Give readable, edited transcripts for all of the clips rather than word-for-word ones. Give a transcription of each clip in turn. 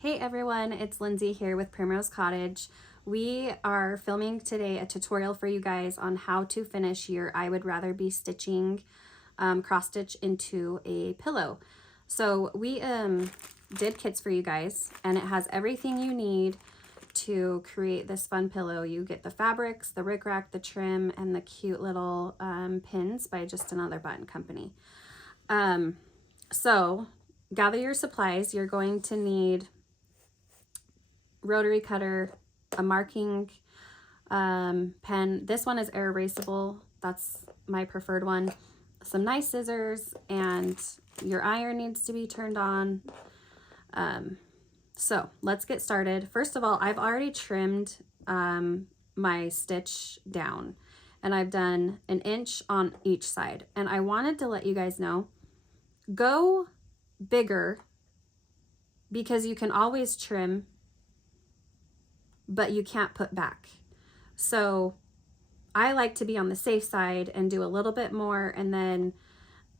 Hey everyone, it's Lindsay here with Primrose Cottage. We are filming today a tutorial for you guys on how to finish your I would rather be stitching cross stitch into a pillow. So we did kits for you guys, and it has everything you need to create this fun pillow. You get the fabrics, the rickrack, the trim, and the cute little pins by Just Another Button Company. So gather your supplies. You're going to need rotary cutter, a marking pen. This one is air erasable. That's my preferred one. Some nice scissors, and your iron needs to be turned on. So let's get started. First of all, I've already trimmed my stitch down, and I've done 1 inch on each side. And I wanted to let you guys know, go bigger, because you can always trim, but you can't put back. So I like to be on the safe side and do a little bit more, and then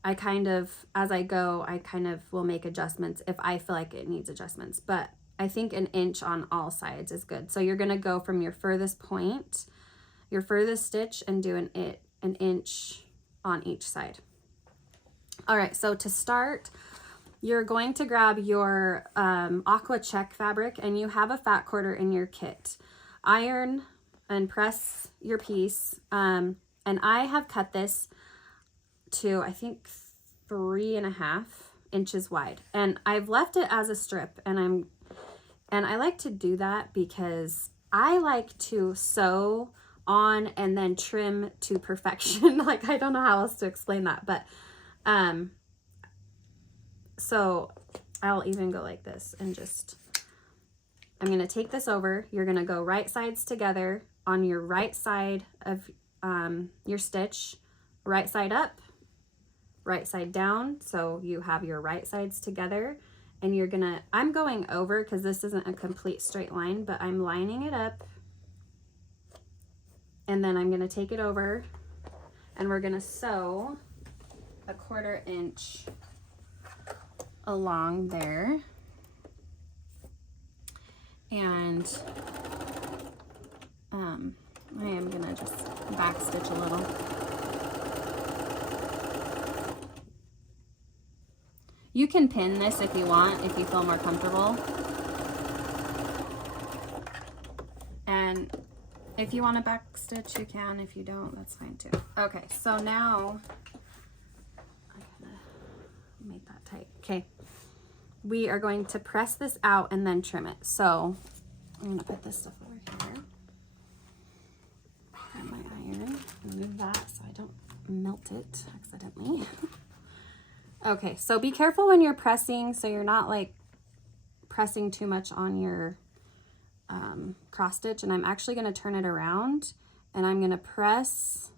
I kind of, as I go, I kind of will make adjustments if I feel like it needs adjustments. But I think 1 inch on all sides is good. So you're gonna go from your furthest point, your furthest stitch, and do an inch on each side. All right, so to start, you're going to grab your aqua check fabric, and you have a fat quarter in your kit. Iron and press your piece. And I have cut this to, I think, 3.5 inches wide. And I've left it as a strip, and I like to do that because I like to sew on and then trim to perfection. Like, I don't know how else to explain that, but so I'll even go like this and just, I'm going to take this over. You're going to go right sides together on your right side of your stitch, right side up, right side down. So you have your right sides together, and you're going to, I'm going over because this isn't a complete straight line, but I'm lining it up, and then I'm going to take it over, and we're going to sew a 1/4 inch along there. And I am gonna just back stitch a little. You can pin this if you want, if you feel more comfortable. And if you want to back stitch, you can. If you don't, that's fine too. Okay, so now I'm gonna make that tight. Okay, we are going to press this out and then trim it. So I'm gonna put this stuff over here. Grab my iron, remove that so I don't melt it accidentally. Okay, so be careful when you're pressing, so you're not like pressing too much on your cross stitch. And I'm actually gonna turn it around, and I'm gonna press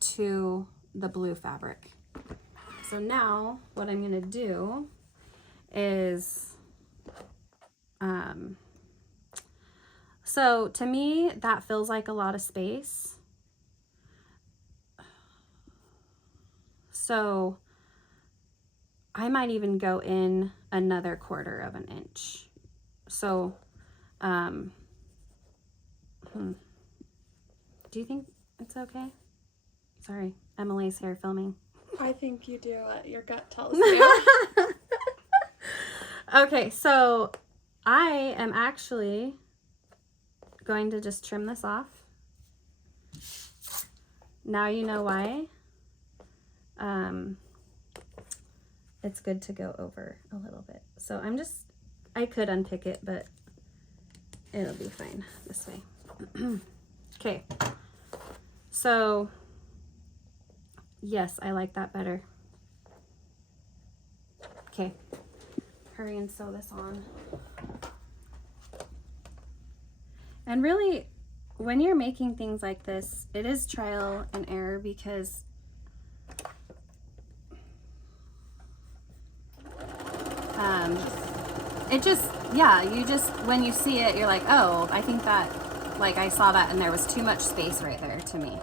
to the blue fabric. So now what I'm gonna do is, so to me, that feels like a lot of space. So I might even go in another 1/4 inch. So, do you think it's okay? Sorry, Emily's here filming. I think you do what your gut tells you. Okay, so I am actually going to just trim this off. Now you know why. It's good to go over a little bit. So I could unpick it, but it'll be fine this way. Okay, so yes, I like that better. Okay, hurry and sew this on. And really, when you're making things like this, it is trial and error, because it just, yeah, you just, when you see it, you're like, oh, I think that, like, I saw that and there was too much space right there to me.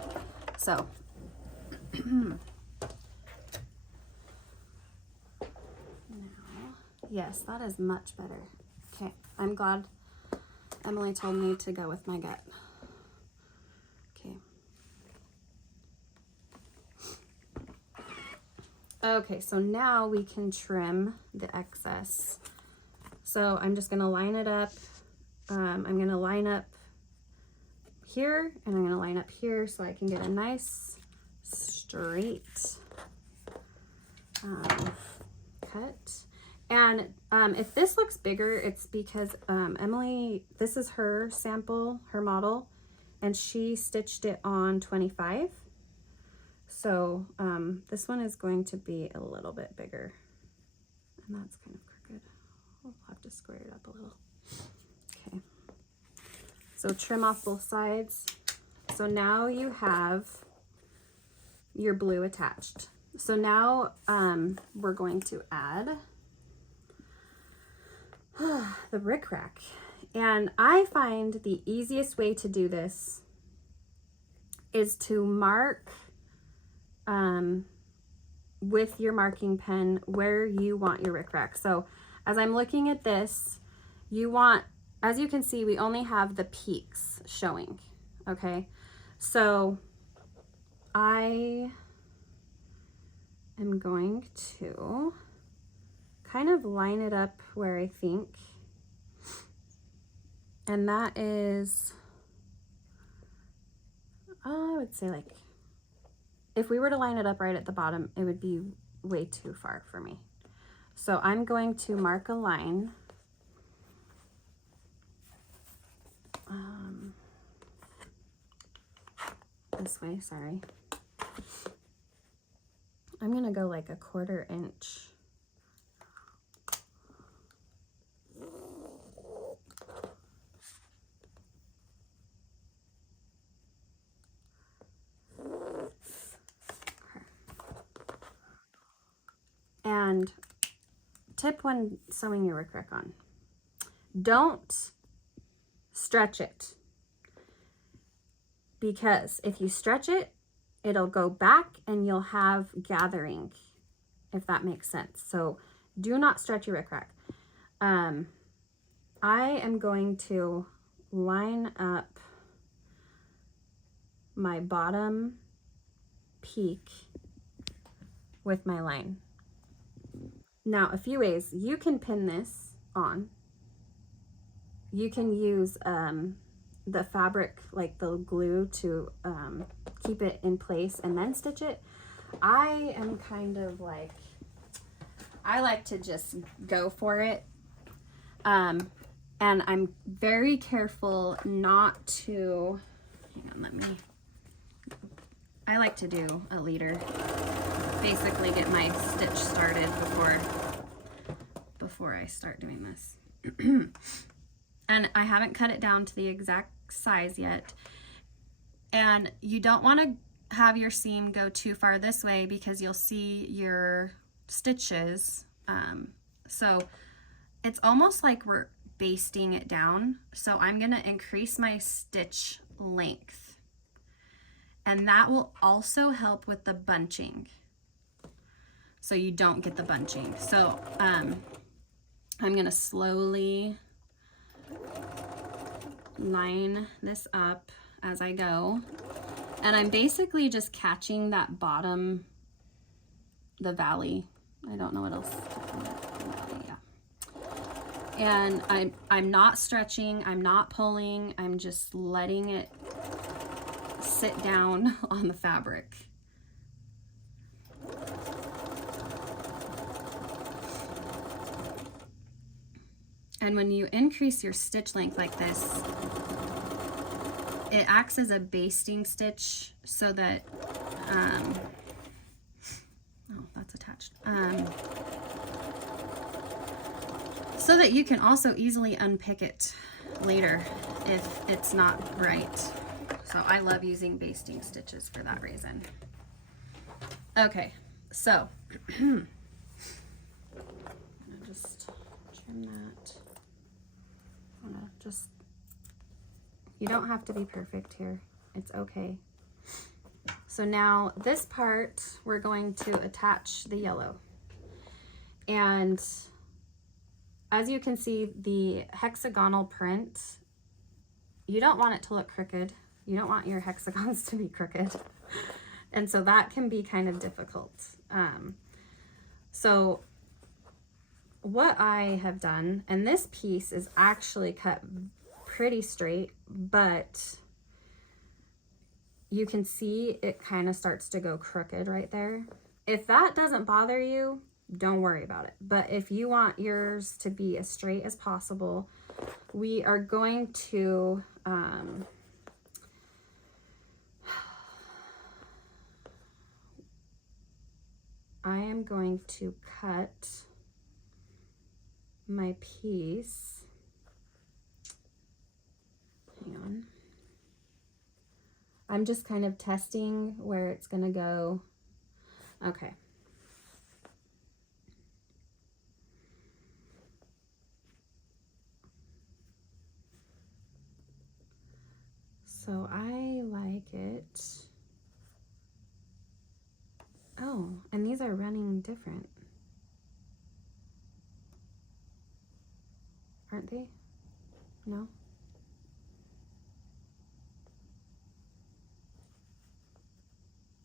So now Yes, that is much better. Okay, I'm glad Emily told me to go with my gut. Okay. Okay, so now we can trim the excess. So I'm just gonna line it up. I'm gonna line up here and I'm gonna line up here so I can get a nice straight cut. And if this looks bigger, it's because Emily, this is her sample, her model, and she stitched it on 25. So this one is going to be a little bit bigger, and that's kind of crooked. We'll have to square it up a little. Okay, so trim off both sides. So now you have your blue attached. So now we're going to add the rickrack. And I find the easiest way to do this is to mark with your marking pen where you want your rickrack. So as I'm looking at this, you want, as you can see, we only have the peaks showing, okay? So I am going to kind of line it up where I think, and that is, I would say, like, if we were to line it up right at the bottom, it would be way too far for me. So I'm going to mark a line. This way, sorry. I'm gonna go like a 1/4 inch. And tip when sewing your rickrack on, don't stretch it, because if you stretch it, it'll go back and you'll have gathering, if that makes sense. So do not stretch your rickrack. I am going to line up my bottom peak with my line. Now, a few ways you can pin this on. You can use the fabric, like the glue, to keep it in place and then stitch it. I am kind of like, I like to just go for it. And I'm very careful not to, hang on, I like to do a leader. Basically get my stitch started before I start doing this. And I haven't cut it down to the exact size yet. And you don't want to have your seam go too far this way because you'll see your stitches. So it's almost like we're basting it down. So I'm going to increase my stitch length. And that will also help with the bunching, so you don't get the bunching. So I'm going to slowly line this up as I go, and I'm basically just catching that bottom, the valley. I don't know what else to call it. Yeah. And I'm not stretching, I'm not pulling, I'm just letting it sit down on the fabric. And when you increase your stitch length like this, it acts as a basting stitch so that, oh, that's attached. So that you can also easily unpick it later if it's not right. So I love using basting stitches for that reason. Okay, so I'm gonna just trim that. I'm gonna just, you don't have to be perfect here. It's okay. So now this part, we're going to attach the yellow. And as you can see, the hexagonal print, you don't want it to look crooked. You don't want your hexagons to be crooked. And so that can be kind of difficult. So what I have done, and this piece is actually cut pretty straight, but you can see it kind of starts to go crooked right there. If that doesn't bother you, don't worry about it. But if you want yours to be as straight as possible, we are going to I am going to cut my piece. Hang on. I'm just kind of testing where it's gonna go. Okay. So I like it. Oh, and these are running different. Aren't they? No?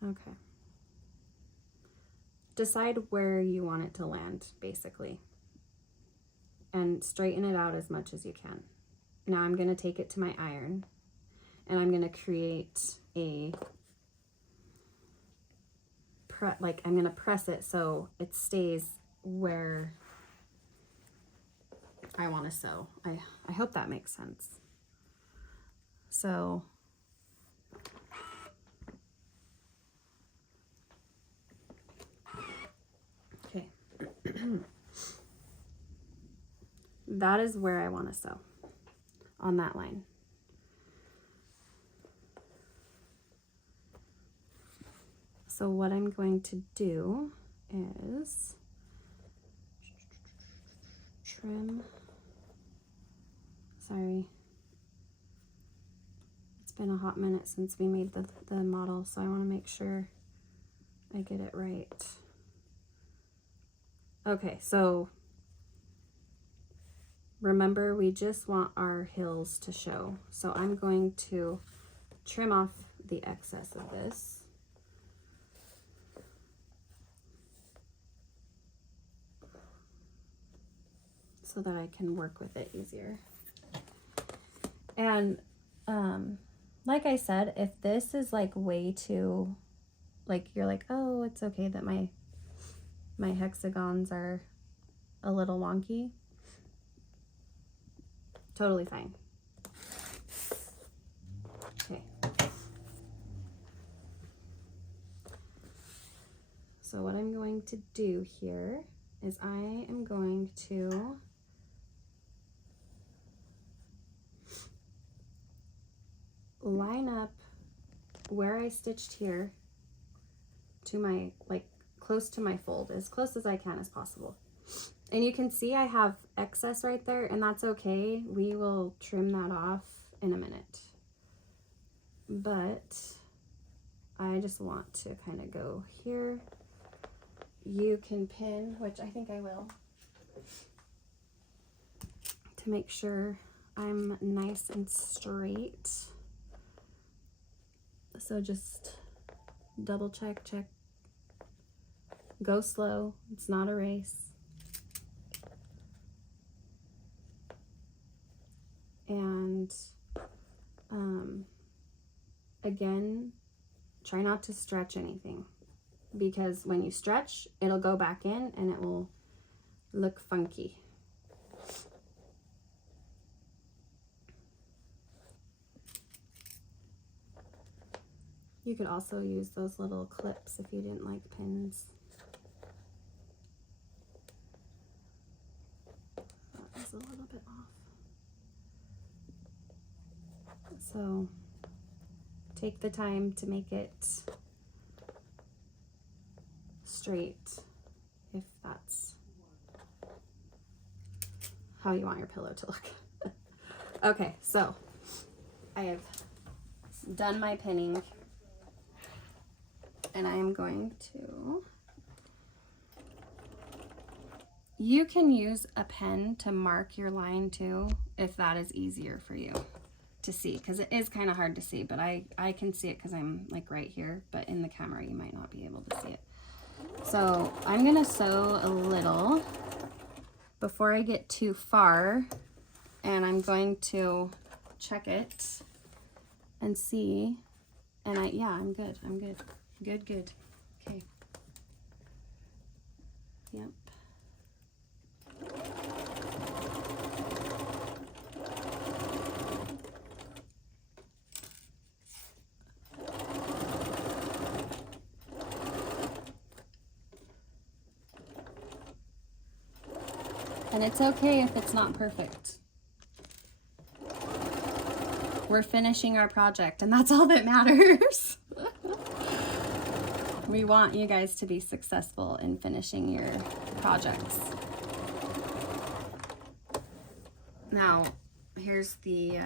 Okay. Decide where you want it to land, basically. And straighten it out as much as you can. Now I'm going to take it to my iron. And I'm going to create a... I'm going to press it so it stays where I want to sew. I hope that makes sense. So... Okay. That is where I want to sew, on that line. So what I'm going to do is trim. Sorry. It's been a hot minute since we made the model, so I want to make sure I get it right. Okay, so remember, we just want our hills to show. So I'm going to trim off the excess of this. So that I can work with it easier. And like I said, if this is like way too, like you're like, oh, it's okay that my hexagons are a little wonky, totally fine. Okay. So what I'm going to do here is I am going to line up where I stitched here to my, like, close to my fold, as close as I can as possible. And you can see I have excess right there, and that's okay. We will trim that off in a minute. But I just want to kind of go here. You can pin, which I think I will, to make sure I'm nice and straight. So just double check. Go slow. It's not a race. And again, try not to stretch anything, because when you stretch, it'll go back in and it will look funky. You could also use those little clips if you didn't like pins. That was a little bit off. So take the time to make it straight if that's how you want your pillow to look. Okay, so I have done my pinning, and I am going to You can use a pen to mark your line too, if that is easier for you to see, because it is kind of hard to see, but I can see it because I'm like right here, but in the camera you might not be able to see it. So I'm gonna sew a little before I get too far, and I'm going to check it and see, and I'm good, good. Okay. Yep. And it's okay if it's not perfect. We're finishing our project, and that's all that matters. We want you guys to be successful in finishing your projects. Now, here's the,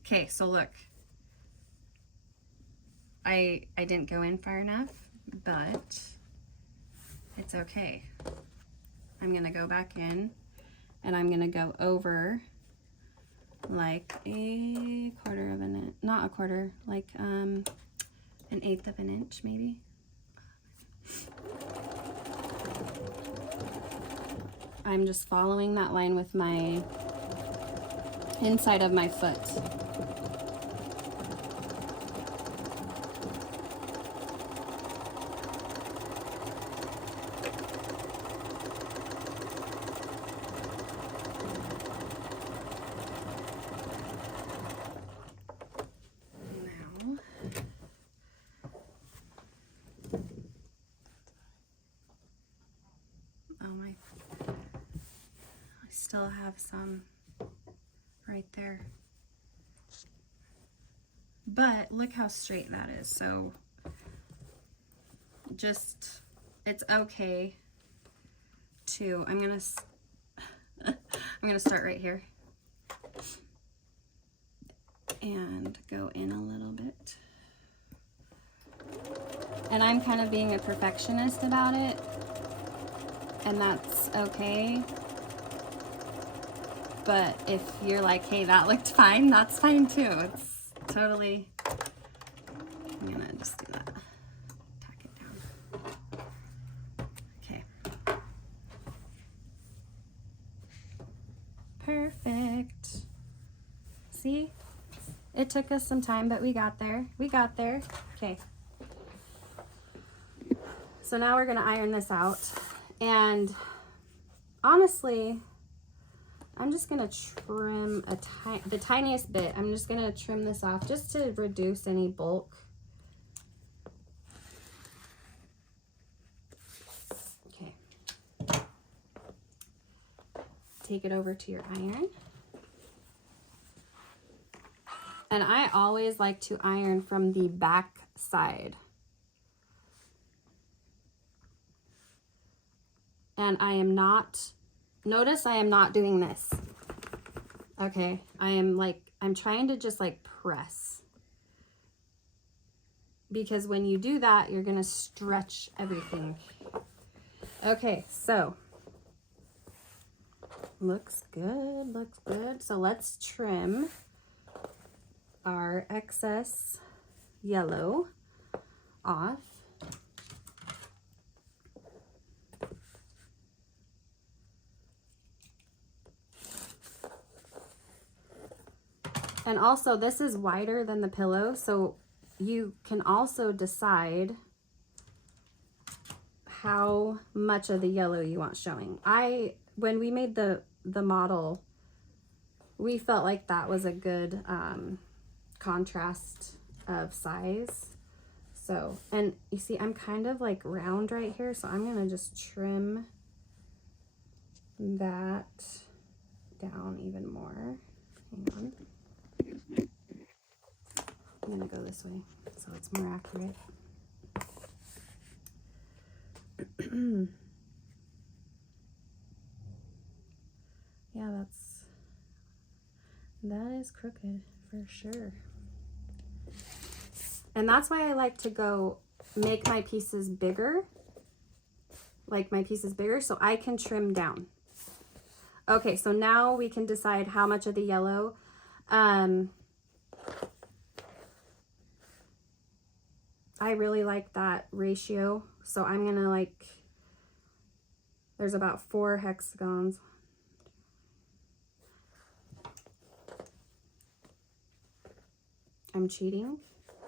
okay, so look. I didn't go in far enough, but it's okay. I'm gonna go back in, and I'm gonna go over like a quarter of an inch, not a quarter, like an 1/8 of an inch maybe. I'm just following that line with my inside of my foot. Still have some right there, but look how straight that is. So just, it's okay to, I'm gonna start right here and go in a little bit, and I'm kind of being a perfectionist about it, and that's okay. But if you're like, hey, that looked fine, that's fine too. It's totally, I'm gonna just do that. Tack it down. Okay. Perfect. See? It took us some time, but we got there. We got there. Okay. So now we're gonna iron this out. And honestly, I'm just gonna trim the tiniest bit. I'm just gonna trim this off just to reduce any bulk. Okay. Take it over to your iron. And I always like to iron from the back side. And I am not, notice I am not doing this. Okay, I'm trying to just like press. Because when you do that, you're gonna stretch everything. Okay, so, looks good, looks good. So let's trim our excess yellow off. And also, this is wider than the pillow, so you can also decide how much of the yellow you want showing. When we made the model, we felt like that was a good contrast of size. So, and you see, I'm kind of like round right here, so I'm gonna just trim that down even more. Hang on. I'm gonna go this way so it's more accurate. Yeah, that is crooked for sure. And that's why I like to go make my pieces bigger, like my piece is bigger, so I can trim down. Okay, so now we can decide how much of the yellow. I really like that ratio, so I'm gonna like, there's about 4 hexagons. I'm cheating.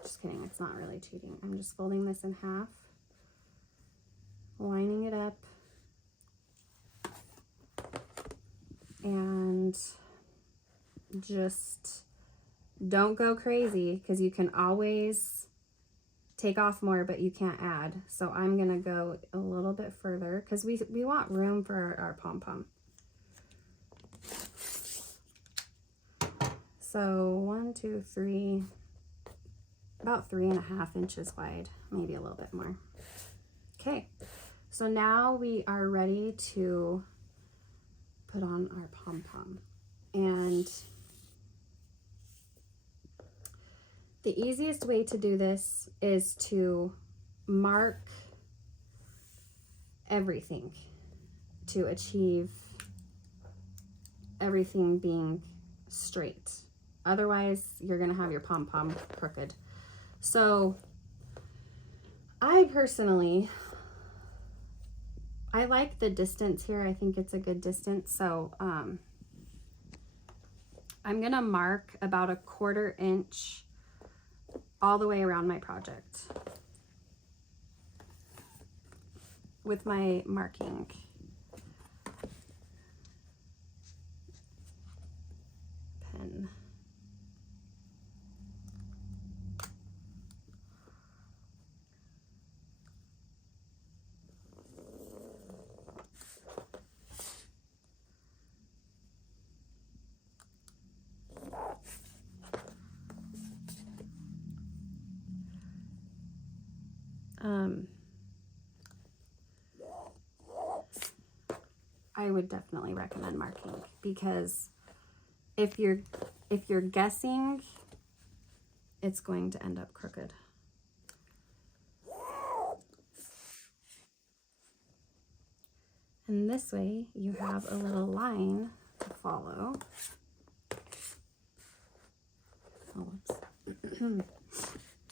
Just kidding, it's not really cheating. I'm just folding this in half, lining it up, and just don't go crazy, because you can always take off more, but you can't add. So I'm gonna go a little bit further because we want room for our pom-pom. So 1, 2, 3, about 3.5 inches wide, maybe a little bit more. Okay, so now we are ready to put on our pom-pom. And the easiest way to do this is to mark everything to achieve everything being straight. Otherwise, you're gonna have your pom-pom crooked. So I personally, I like the distance here. I think it's a good distance. So I'm gonna mark about 1/4 inch all the way around my project with my marking pen. I would definitely recommend marking, because if you're guessing, it's going to end up crooked. And this way you have a little line to follow. Oh, whoops.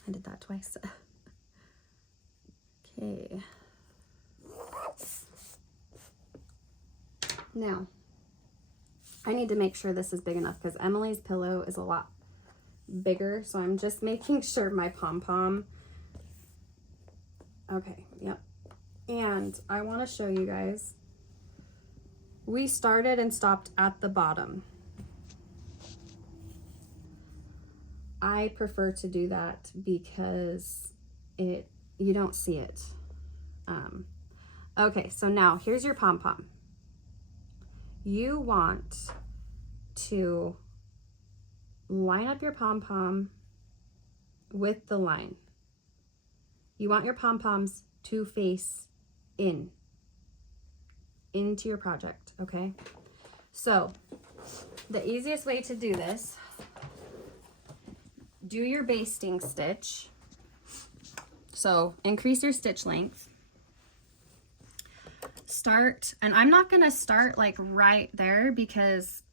I did that twice. Okay. Now, I need to make sure this is big enough because Emily's pillow is a lot bigger, so I'm just making sure my pom-pom. Okay, yep. And I want to show you guys, we started and stopped at the bottom. I prefer to do that because you don't see it. Okay, so now here's your pom-pom. You want to line up your pom-pom with the line. You want your pom-poms to face into your project, okay? So the easiest way to do this, do your basting stitch. So increase your stitch length. Start, and I'm not gonna start like right there because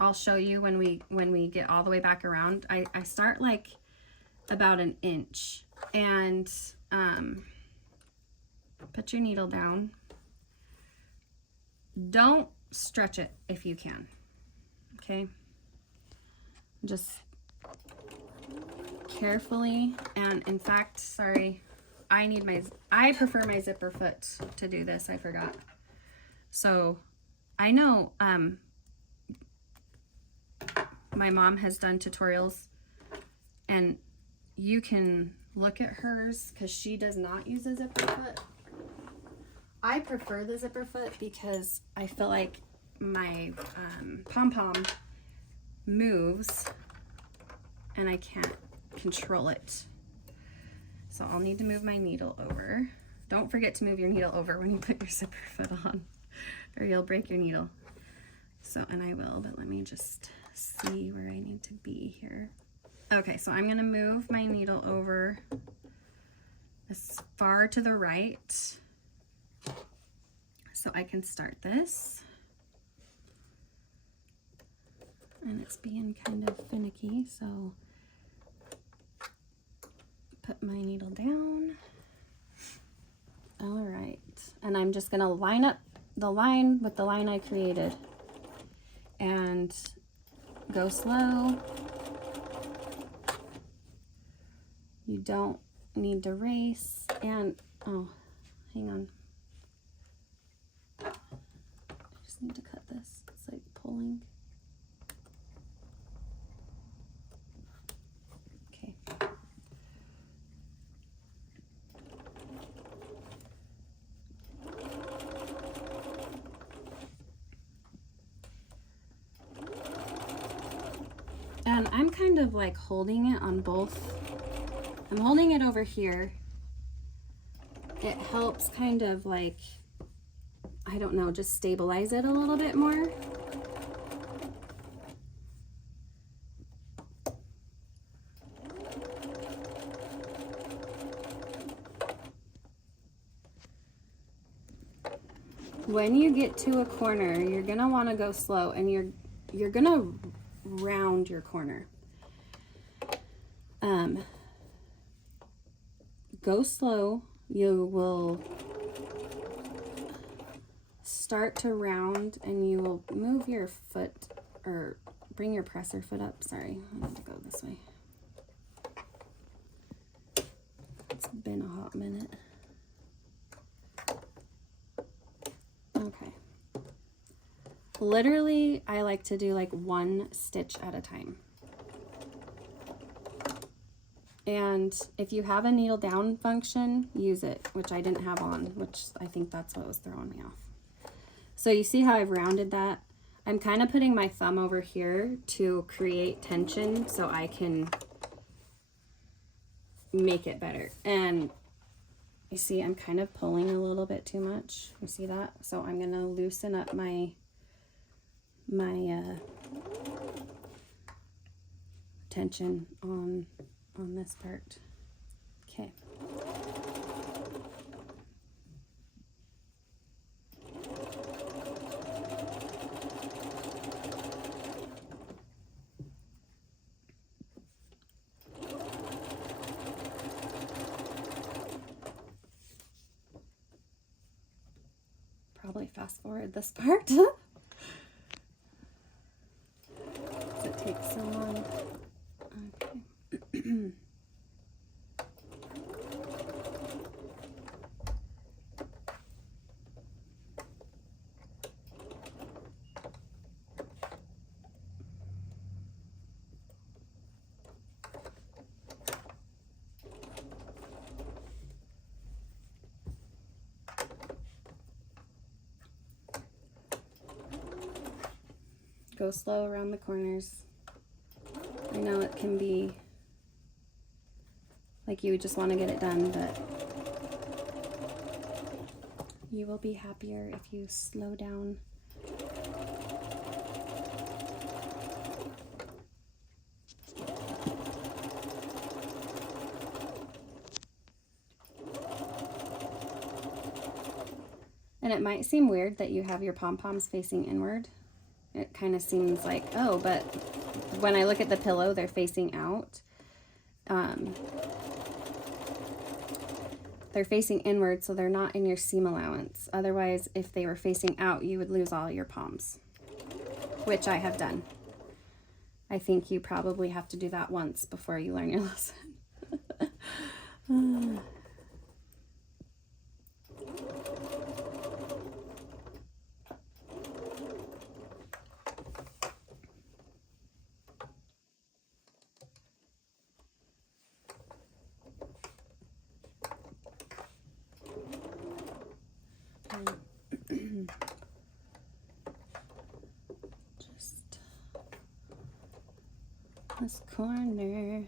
I'll show you when we get all the way back around. I start like about 1 inch, and put your needle down. Don't stretch it if you can, okay? Just carefully, and in fact, sorry, I prefer my zipper foot to do this, I forgot. So I know my mom has done tutorials, and you can look at hers because she does not use a zipper foot. I prefer the zipper foot because I feel like my pom-pom moves and I can't control it. So I'll need to move my needle over. Don't forget to move your needle over when you put your zipper foot on, or you'll break your needle. So, and I will, but let me just see where I need to be here. Okay, so I'm gonna move my needle over as far to the right So I can start this. And it's being kind of finicky, so put my needle down. All right, and I'm just gonna line up the line with the line I created and go slow. You don't need to race, and oh, hang on. I just need to cut this. It's like pulling. Okay. And I'm kind of like holding it on both. I'm holding it over here. It helps kind of like, I don't know, just stabilize it a little bit more. When you get to a corner, you're gonna want to go slow, and you're gonna round your corner. Go slow. You will start to round, and you will move your foot, or bring your presser foot up. Sorry, I need to go this way. It's been a hot minute. Okay. Literally, I like to do like one stitch at a time. And if you have a needle down function, use it, which I didn't have on, which I think that's what was throwing me off. So you see how I've rounded that? I'm kind of putting my thumb over here to create tension so I can make it better. And you see, I'm kind of pulling a little bit too much. You see that? So I'm going to loosen up my tension on this part. Okay. Probably fast forward this part. It takes so long. Okay. Go slow around the corners. I know it can be like you just want to get it done, but you will be happier if you slow down. And it might seem weird that you have your pom-poms facing inward. It kind of seems like, oh, but when I look at the pillow, they're facing out. They're facing inward, so they're not in your seam allowance. Otherwise, if they were facing out, you would lose all your poms, which I have done. I think you probably have to do that once before you learn your lesson. Just this corner.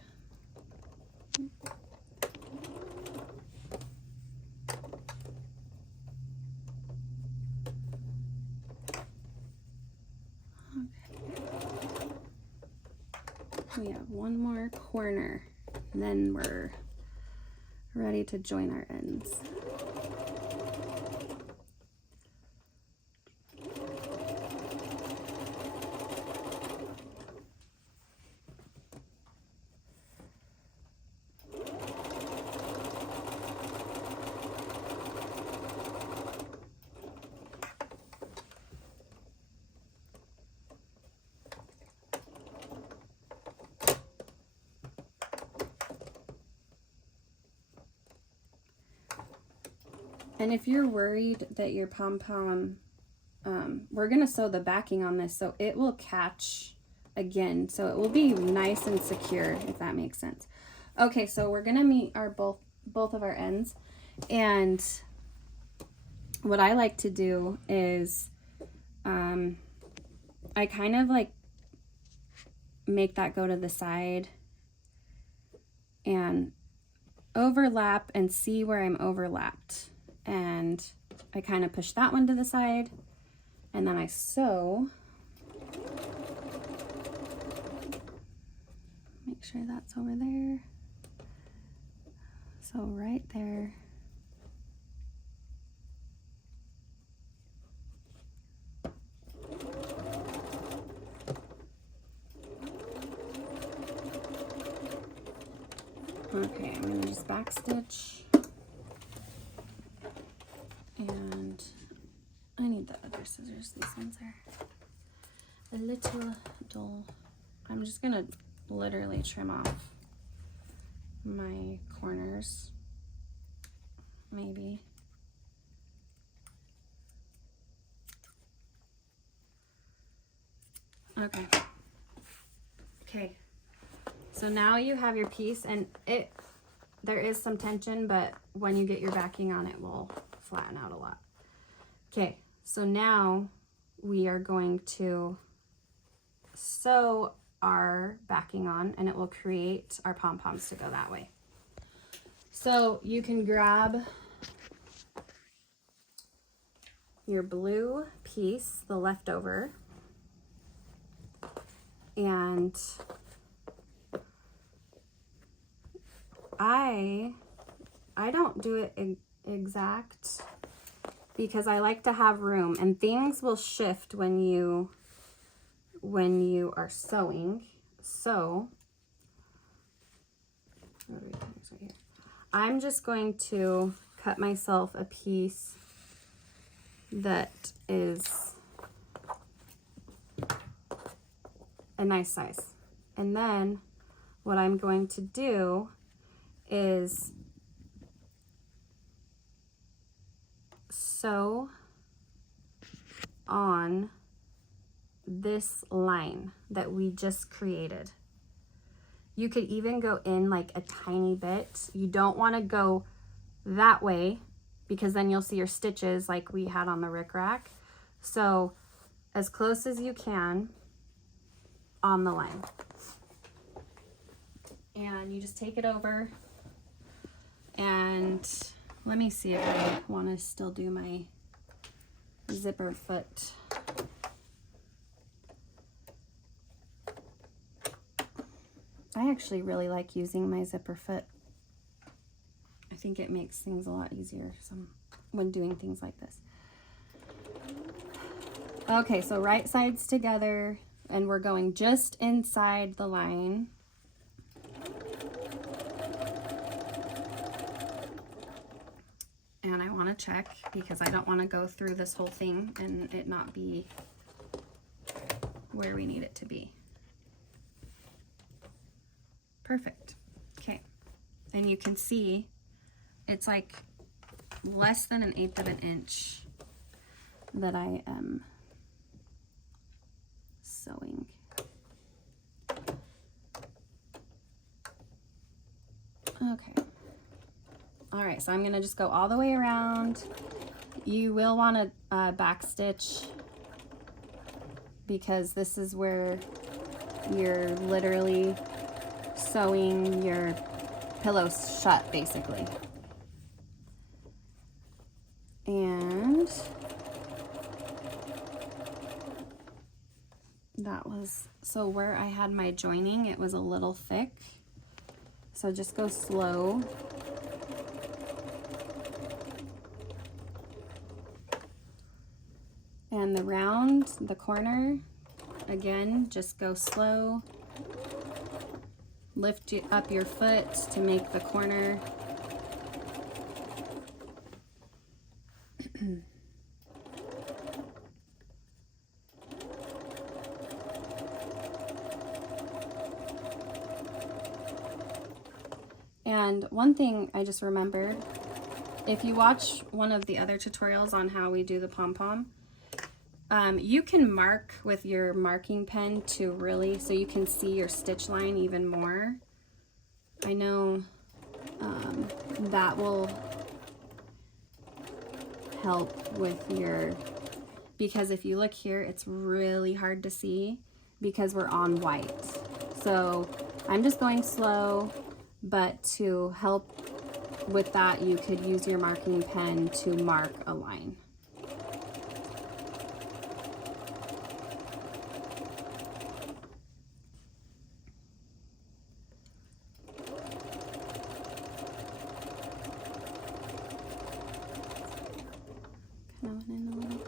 We have one more corner, and then we're ready to join our ends. And if you're worried that your pom-pom, we're going to sew the backing on this so it will catch again. So it will be nice and secure, if that makes sense. Okay, so we're going to meet our both of our ends. And what I like to do is I kind of like make that go to the side and overlap and see where I'm overlapped. And I kind of push that one to the side and then I sew. Make sure that's over there. So right there. Okay, I'm going to just back stitch, and I need the other scissors. These ones are a little dull. I'm just going to literally trim off my corners, maybe. Okay. Okay. So now you have your piece, and there is some tension, but when you get your backing on, it will flatten out a lot. Okay, so now we are going to sew our backing on, and it will create our pom-poms to go that way. So you can grab your blue piece, the leftover, and I don't do it exact because I like to have room, and things will shift when you are sewing. So I'm just going to cut myself a piece that is a nice size. And then what I'm going to do is sew on this line that we just created. You could even go in like a tiny bit. You don't want to go that way because then you'll see your stitches like we had on the rickrack. So as close as you can on the line. And you just take it over. And let me see if I want to still do my zipper foot. I actually really like using my zipper foot. I think it makes things a lot easier when doing things like this. Okay, so right sides together, and we're going just inside the line. And I want to check because I don't want to go through this whole thing and it not be where we need it to be. Perfect. Okay. And you can see it's like less than 1/8 of an inch that I am sewing. Okay. All right, so I'm gonna just go all the way around. You will want to back stitch because this is where you're literally sewing your pillow shut, basically. And that was, so where I had my joining, it was a little thick. So just go slow. And the round, the corner, again, just go slow. Lift up your foot to make the corner. And one thing I just remembered if you watch one of the other tutorials on how we do the pom-pom, you can mark with your marking pen to really, so you can see your stitch line even more. I know that will help with your, because if you look here, it's really hard to see because we're on white. So I'm just going slow, but to help with that, you could use your marking pen to mark a line. Kind of in a little.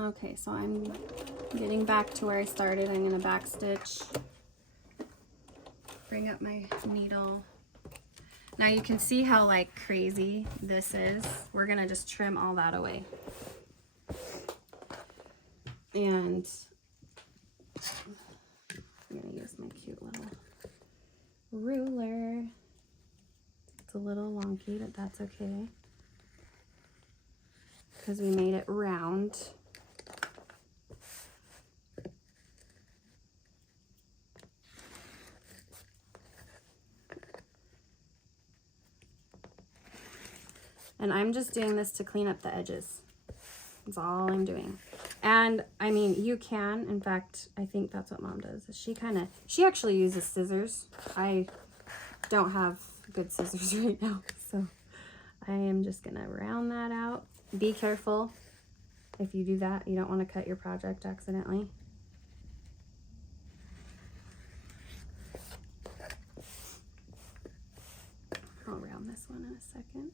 Okay, so I'm getting back to where I started. I'm going to back stitch, bring up my needle. Now you can see how like crazy this is. We're going to just trim all that away. And I'm going to use my cute little ruler. It's a little wonky, but that's okay, because we made it round. And I'm just doing this to clean up the edges. That's all I'm doing. And I mean, you can, in fact, I think that's what Mom does. She actually uses scissors. I don't have good scissors right now, so I am just gonna round that out. Be careful if you do that. You don't want to cut your project accidentally. I'll round this one in a second.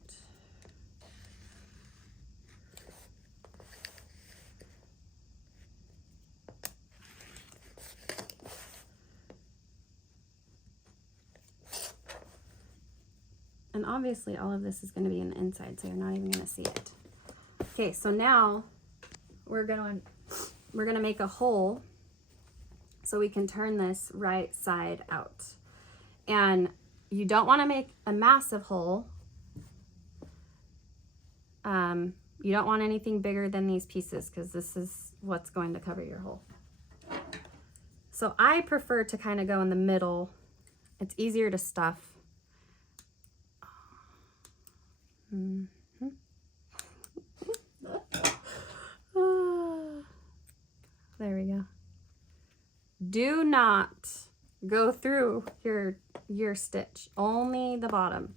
And obviously all of this is going to be in the inside, so you're not even going to see it. Okay, so now we're going to make a hole so we can turn this right side out. And you don't want to make a massive hole. You don't want anything bigger than these pieces, because this is what's going to cover your hole. So I prefer to kind of go in the middle. It's easier to stuff. There we go. Do not go through your stitch, only the bottom.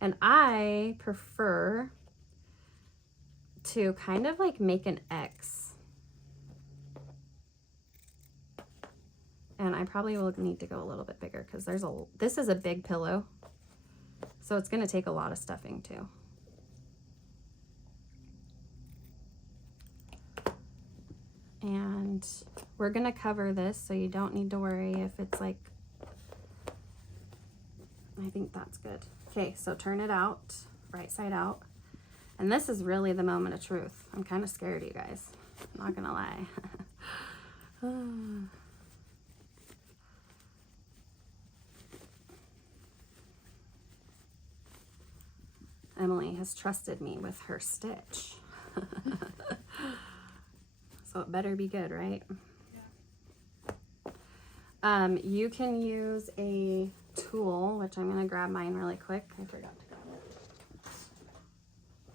And I prefer to kind of like make an X. And I probably will need to go a little bit bigger, because this is a big pillow. So it's going to take a lot of stuffing too. And we're going to cover this, so you don't need to worry if it's like, I think that's good. Okay, so turn it out, right side out. And this is really the moment of truth. I'm kind of scared, you guys. I'm not going to lie. Emily has trusted me with her stitch. So it better be good, right? Yeah. You can use a tool, which I'm going to grab mine really quick. I forgot to grab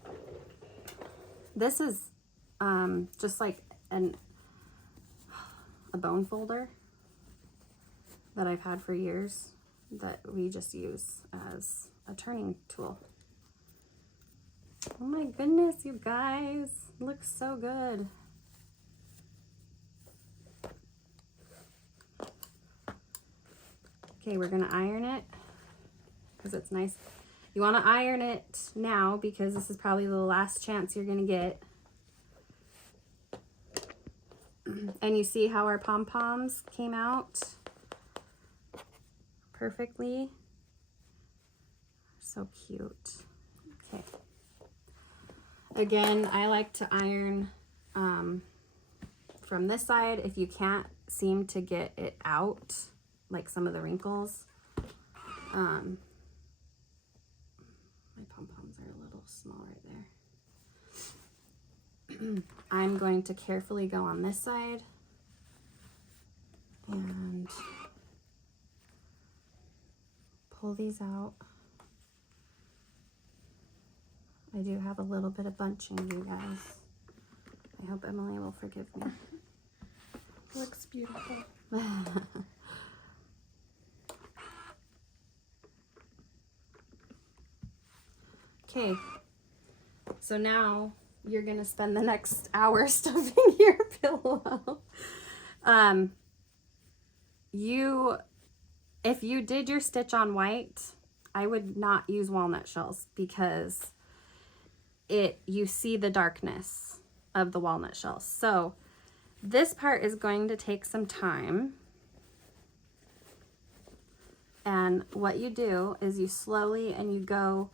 it. This is just like a bone folder that I've had for years that we just use as a turning tool. Oh my goodness, you guys. It looks so good. Okay, we're gonna iron it because it's nice. You want to iron it now because this is probably the last chance you're gonna get. And you see how our pom-poms came out perfectly. So cute. Okay. Again, I like to iron from this side if you can't seem to get it out, like some of the wrinkles. My pom-poms are a little small right there. I'm going to carefully go on this side and pull these out. I do have a little bit of bunching, you guys. I hope Emily will forgive me. Looks beautiful. Okay, so now you're gonna spend the next hour stuffing your pillow. If you did your stitch on white, I would not use walnut shells because you see the darkness of the walnut shells. So this part is going to take some time. And what you do is you slowly and you go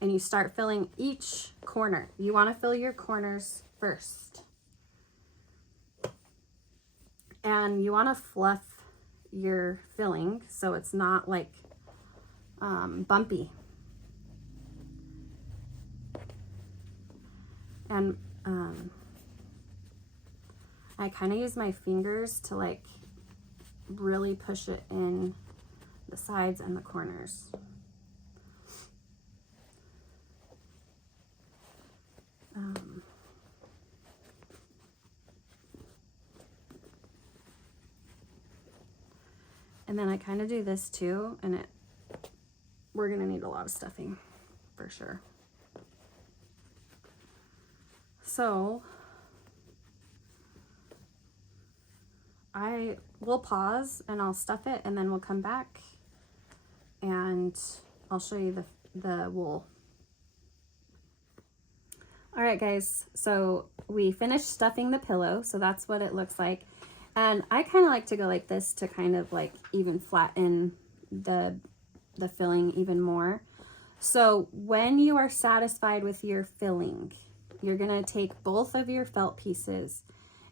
and you start filling each corner. You want to fill your corners first. And you want to fluff your filling so it's not like bumpy. And I kind of use my fingers to like really push it in the sides and the corners. And then I kind of do this too, and we're gonna need a lot of stuffing for sure. So I will pause and I'll stuff it, and then we'll come back and I'll show you the wool. All right, guys, so we finished stuffing the pillow, so that's what it looks like. And I kind of like to go like this to kind of like even flatten the filling even more. So when you are satisfied with your filling, you're gonna take both of your felt pieces,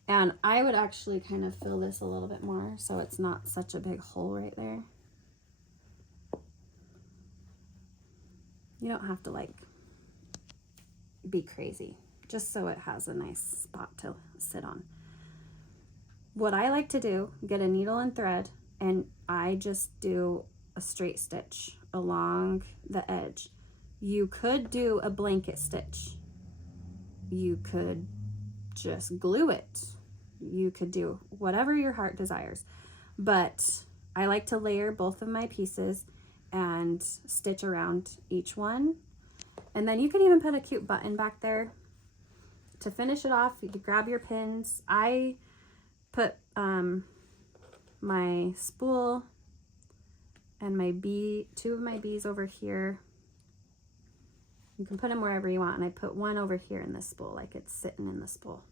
and I would actually kind of fill this a little bit more so it's not such a big hole right there. You don't have to like be crazy, just so it has a nice spot to sit on. What I like to do, get a needle and thread, and I just do a straight stitch along the edge. You could do a blanket stitch. You could just glue it. You could do whatever your heart desires. But I like to layer both of my pieces and stitch around each one. And then you could even put a cute button back there. To finish it off, you could grab your pins. I put my spool and my two of my bees over here. You can put them wherever you want, and I put one over here in the spool, like it's sitting in the spool.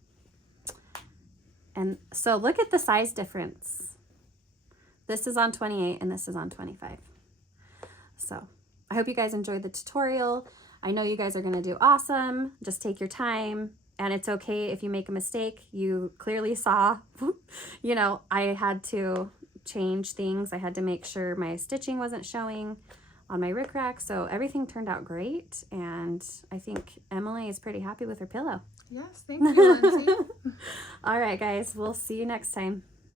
And so look at the size difference. This is on 28 and this is on 25. So I hope you guys enjoyed the tutorial. I know you guys are gonna do awesome. Just take your time. And it's okay if you make a mistake. You clearly saw, you know, I had to change things. I had to make sure my stitching wasn't showing on my rickrack. So everything turned out great. And I think Emily is pretty happy with her pillow. Yes, thank you, Lindsay. All right, guys, we'll see you next time.